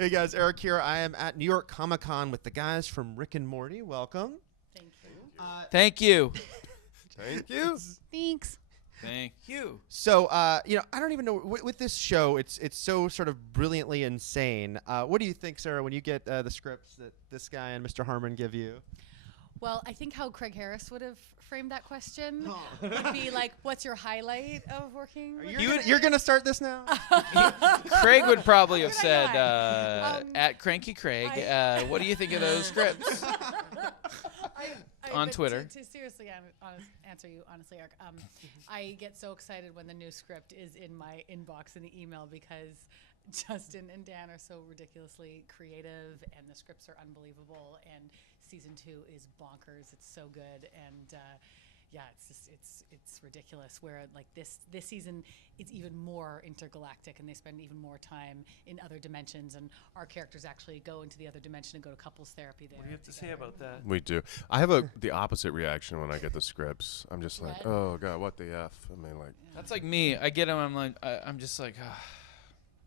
Hey guys, Eric here. I am at New York Comic Con with the guys from Rick and Morty. Welcome. Thank you. Thank you. Thank you. Thanks. Thank you. So, I don't even know with this show. It's so sort of brilliantly insane. What do you think, Sarah, when you get the scripts that this guy and Mr. Harmon give you? Well, I think how Craig Harris would have framed that question would be like, "What's your highlight of working?" You're gonna start this now? Craig would probably have Good said, idea. at Cranky Craig, what do you think of those scripts? On but Twitter. To seriously answer you honestly, Eric, I get so excited when the new script is in my inbox in the email because Justin and Dan are so ridiculously creative and the scripts are unbelievable and season 2 is bonkers. It's so good and it's ridiculous where like this season it's even more intergalactic and they spend even more time in other dimensions and our characters actually go into the other dimension and go to couples therapy there. What do you have to say about that? We do. I have the opposite reaction when I get the scripts. I'm just like, oh god, what the f? I mean, like That's like me. I get them. I'm just like,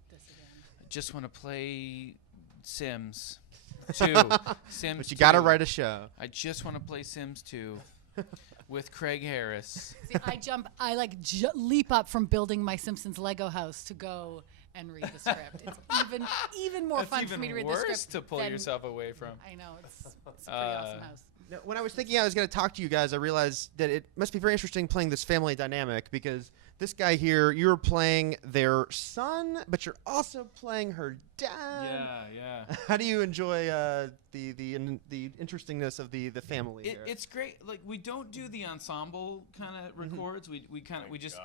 This again. I just want to play Sims 2. Sims. But you gotta 2. write a show. I just want to play Sims 2 with Craig Harris. See, I leap up from building my Simpsons Lego house to go and read the script. It's even more fun for me to read the script. To pull than- yourself away from. I know it's a pretty awesome house. Now, when I was thinking I was going to talk to you guys, I realized that it must be very interesting playing this family dynamic because this guy here, you're playing their son, but you're also playing her dad. Yeah. How do you enjoy the interestingness of the family here? It's great. Like we don't do the ensemble kind of records. We just.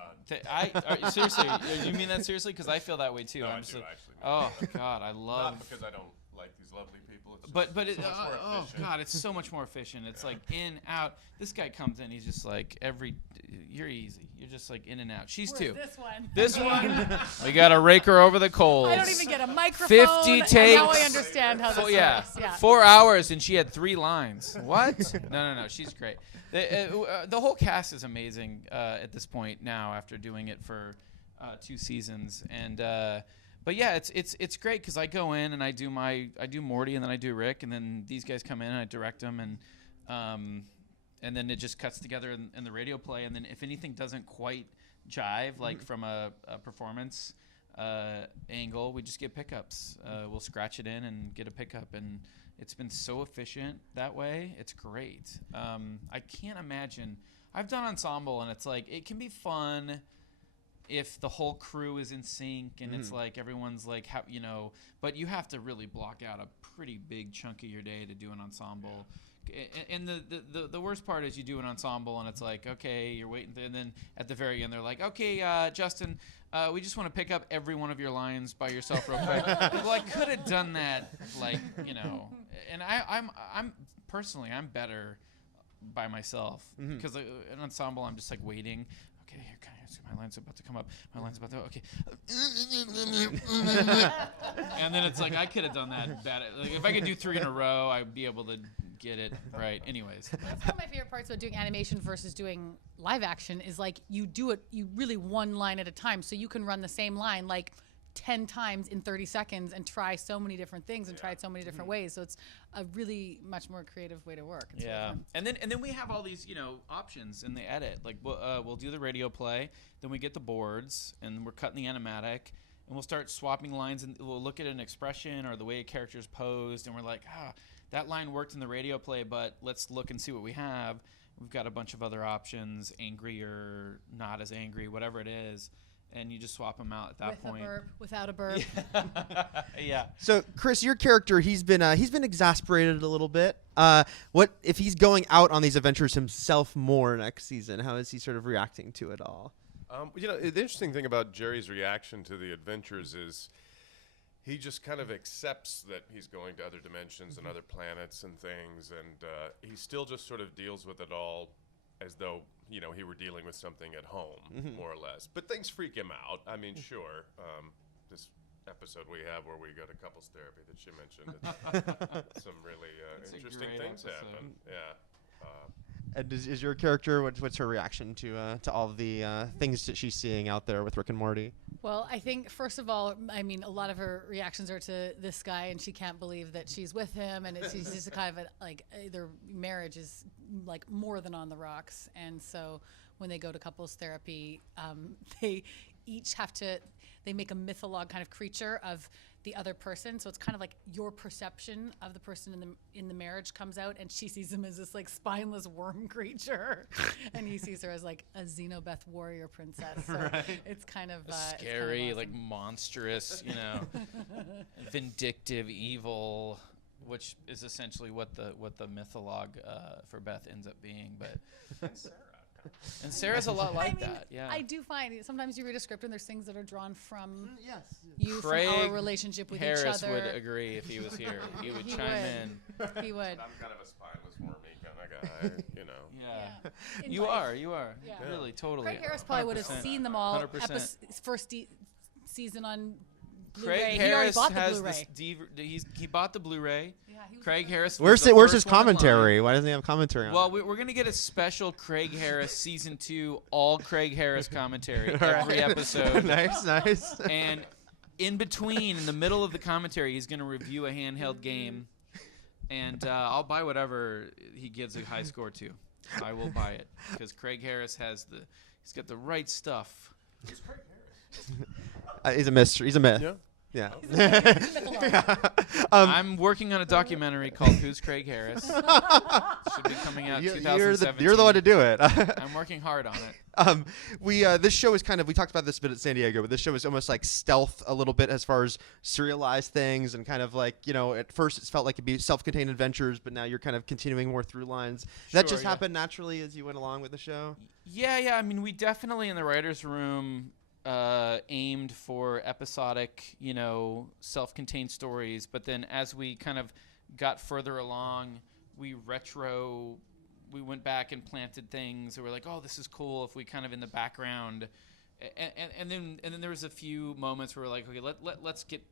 Seriously, you mean that seriously? Because I feel that way too. no, I'm I just do like, actually. oh God, I love. Not because I don't like these lovely people. It's But just it, so much more oh efficient. God, it's so much more efficient. It's like in, out. This guy comes in, he's just like you're easy. You're just like in and out. She's Where's 2. this one? This one, we got to rake her over the coals. I don't even get a microphone. 50 and now takes. I understand how this works. Yeah. 4 hours and she had 3 lines. What? No. She's great. The whole cast is amazing at this point now after doing it for 2 seasons. And but yeah, it's great because I go in and I do Morty and then I do Rick and then these guys come in and I direct them and then it just cuts together in the radio play. And then if anything doesn't quite jive, like from a performance angle, we just get pickups. We'll scratch it in and get a pickup. And it's been so efficient that way. It's great. I can't imagine. I've done ensemble, and it's like it can be fun if the whole crew is in sync and it's like everyone's like, but you have to really block out a pretty big chunk of your day to do an ensemble. And the worst part is you do an ensemble and it's like, okay, you're waiting, and then at the very end they're like, okay, Justin, we just want to pick up every one of your lines by yourself real quick. Well, I could have done that, and I'm personally I'm better by myself because an ensemble I'm just like waiting. Okay, here, my line's about to come up. My line's about to okay. And then it's like I could have done that better. Like if I could do 3 in a row, I'd be able to get it right. Anyways, That's one of my favorite parts about doing animation versus doing live action is like you really one line at a time, so you can run the same line like 10 times in 30 seconds and try so many different things and try it so many different ways. So it's a really much more creative way to work. It's really fun. And then we have all these options in the edit. Like we'll do the radio play, then we get the boards, and we're cutting the animatic, and we'll start swapping lines, and we'll look at an expression or the way a character's posed, and we're like, that line worked in the radio play, but let's look and see what we have. We've got a bunch of other options, angry or not as angry, whatever it is. And you just swap them out at that point. With a burp, without a burp. Yeah. So, Chris, your character, he's been exasperated a little bit. What if he's going out on these adventures himself more next season? How is he sort of reacting to it all? The interesting thing about Jerry's reaction to the adventures is he just kind of accepts that he's going to other dimensions and other planets and things, and he still just sort of deals with it all as though he were dealing with something at home, more or less. But things freak him out. I mean, sure. This episode we have where we go to couples therapy that she mentioned, some really interesting things happen. Yeah. And is your character, what's her reaction to all of the things that she's seeing out there with Rick and Morty? Well, I think first of all, I mean, a lot of her reactions are to this guy, and she can't believe that she's with him, and it's just a kind of like their marriage is like more than on the rocks. And so when they go to couples therapy, they each have to they make a mythologue kind of creature of the other person, so it's kind of like your perception of the person in the marriage comes out, and she sees him as this like spineless worm creature, and he sees her as like a Xenobeth warrior princess. So it's kind of scary, it's kind of awesome. like monstrous, vindictive, evil, which is essentially what the mythologue for Beth ends up being. But and Sarah's a lot like that. Yeah, I do find sometimes you read a script and there's things that are drawn from Yes. you, Craig from our relationship with Harris each other. would agree if he was here. He would chime in. He would. I'm kind of a spineless, wormy kind of guy, Yeah. In You life. are. Yeah. Really, totally. Craig Harris probably would have 100%. seen them all 100%. first season on Craig Blu-ray. He already Harris bought the has Blu-ray. he bought the Blu-ray. Yeah, he was Craig Harris. Where's was the where's his first one in line. commentary? Why doesn't he have commentary on Well, it? we're going to get a special Craig Harris season 2, all Craig Harris commentary every episode. Nice. And in between, in the middle of the commentary, he's going to review a handheld game. And I'll buy whatever he gives a high score to. I will buy it because Craig Harris he's got the right stuff. Who's Craig Harris? He's a mystery. He's a myth. Yeah. Yeah. I'm working on a documentary called Who's Craig Harris? Should be coming out 2017. You're the one to do it. I'm working hard on it. This show is kind of, we talked about this a bit at San Diego, but this show is almost like stealth a little bit as far as serialized things and kind of like, at first it's felt like it'd be self-contained adventures, but now you're kind of continuing more through lines. That Sure, just yeah. happened naturally as you went along with the show? Yeah. I mean, we definitely in the writer's room aimed for episodic, self-contained stories. But then as we kind of got further along, we went back and planted things. And we're like, oh, this is cool if we kind of in the background. And then there was a few moments where we're like, okay, let's get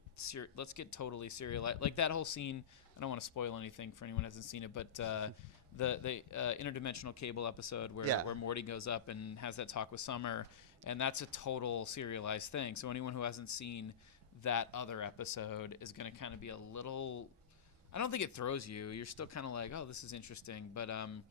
totally serialized. Like that whole scene. I don't want to spoil anything for anyone who hasn't seen it, but the interdimensional cable episode where Morty goes up and has that talk with Summer, and that's a total serialized thing. So anyone who hasn't seen that other episode is going to kind of be a little. I don't think it throws you. You're still kind of like, oh, this is interesting, but and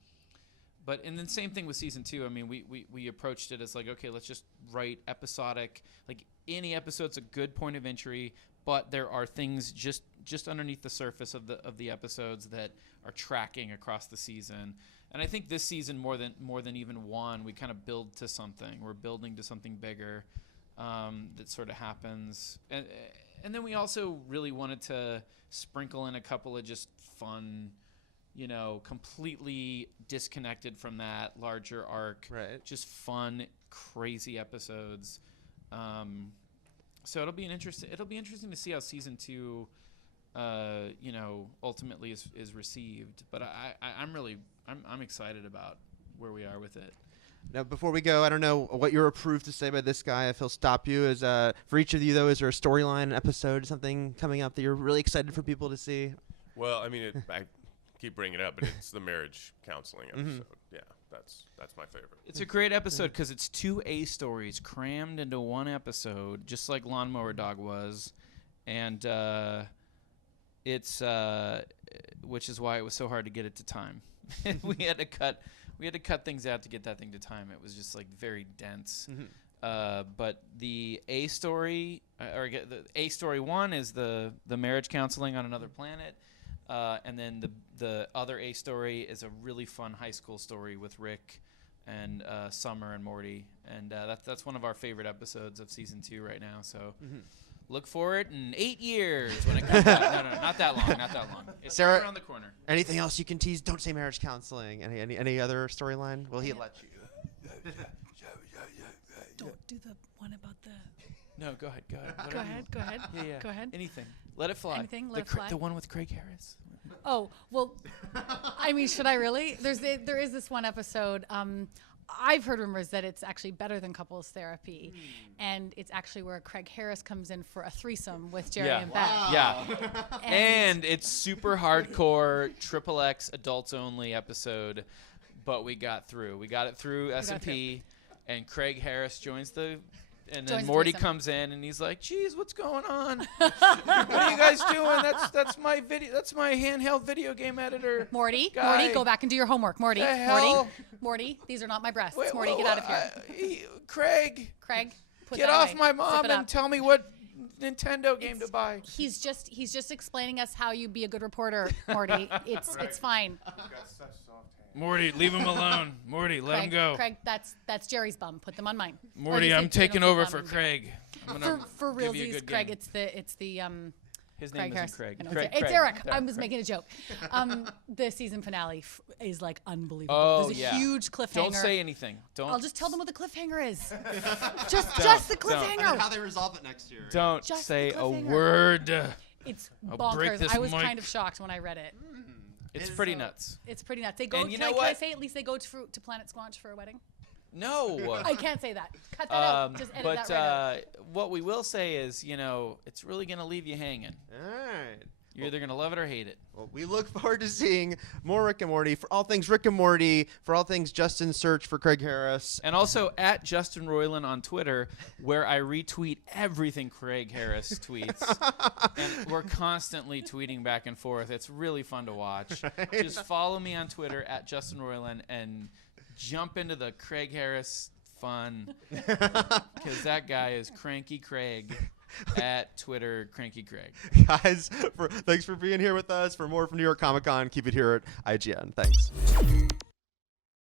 then same thing with season 2. I mean, we approached it as like, okay, let's just write episodic. Like any episode's a good point of entry, but there are things just underneath the surface of the episodes that are tracking across the season. And I think this season more than even one, we kind of build to something. We're building to something bigger that sort of happens. And then we also really wanted to sprinkle in a couple of just fun, completely disconnected from that larger arc. Right. Just fun, crazy episodes. So it'll be interesting to see how season 2, ultimately is received. But I'm excited about where we are with it. Now, before we go, I don't know what you're approved to say by this guy. If he'll stop you, is for each of you though, is there a storyline, an episode, something coming up that you're really excited for people to see? Well, I mean, I keep bringing it up, but it's the marriage counseling episode. Yeah, that's my favorite. It's a great episode because it's 2 A stories crammed into one episode, just like Lawnmower Dog was, and it's which is why it was so hard to get it to time. we had to cut things out to get that thing to time. It was just like very dense. But the A story, the A story 1 is the marriage counseling on another planet. And then the other A story is a really fun high school story with Rick and Summer and Morty, and that's one of our favorite episodes of season 2 right now. So look for it in 8 years when it comes out. No, not that long. It's Sarah, right around the corner. Anything else you can tease? Don't say marriage counseling. Any other storyline? Will he let you? Don't do the one about the. No, go ahead. Go ahead. Yeah. Go ahead. Anything. Let it fly. Anything, let it fly. The one with Craig Harris. Oh well, I mean, should I really? There is this one episode. I've heard rumors that it's actually better than couples therapy, and it's actually where Craig Harris comes in for a threesome with Jerry and Beth. Yeah. And it's super hardcore, XXX adults only episode, but we got through. We got it through S&P, and Craig Harris joins the And Joins then the Morty threesome. comes in and he's like, "Geez, what's going on? What are you guys doing? That's my video. That's my handheld video game editor." Morty, Guy. go back and do your homework. Morty, The hell? Morty, these are not my breasts. Wait, Morty, get out of here. Craig, Craig, put get that off away. my Zip mom it and up. tell me what Nintendo game to buy. He's just explaining us how you be a good reporter, Morty. It's fine. Morty, leave him alone. Morty, let him go. Craig, that's Jerry's bum. Put them on mine. Or Morty, you I'm say- taking don't say over bum for in here. Craig. I'm gonna For give you a realsies, good Craig, game. it's the His Craig name Harris. isn't Craig. I know, Craig. it's Craig. Eric. Yeah, I was Craig. making a joke. The season finale is like unbelievable. Oh, There's a yeah. huge cliffhanger. Don't say anything. Don't. I'll just tell them what the cliffhanger is. just the don't. And cliffhanger. how they resolve it next year. Don't Just say the a cliffhanger. word. It's I'll break bonkers. this I was mic. kind of shocked when I read it. It's Is, pretty nuts. It's pretty nuts. They go. And you Can know I what? say at least they go to Planet Squanch for a wedding? No. I can't say that. Cut that out. Just edit but that right out. what we will say is, it's really gonna leave you hanging. All right. You're either gonna love it or hate it. Well, we look forward to seeing more Rick and Morty. For all things Rick and Morty, for all things Justin Search for Craig Harris. And also at Justin Roiland on Twitter, where I retweet everything Craig Harris tweets. And we're constantly tweeting back and forth. It's really fun to watch. Just follow me on Twitter at Justin Roiland and jump into the Craig Harris fun. Because that guy is Cranky Craig at Twitter, Cranky Craig. Guys, thanks for being here with us. For more from New York Comic Con, keep it here at IGN. Thanks.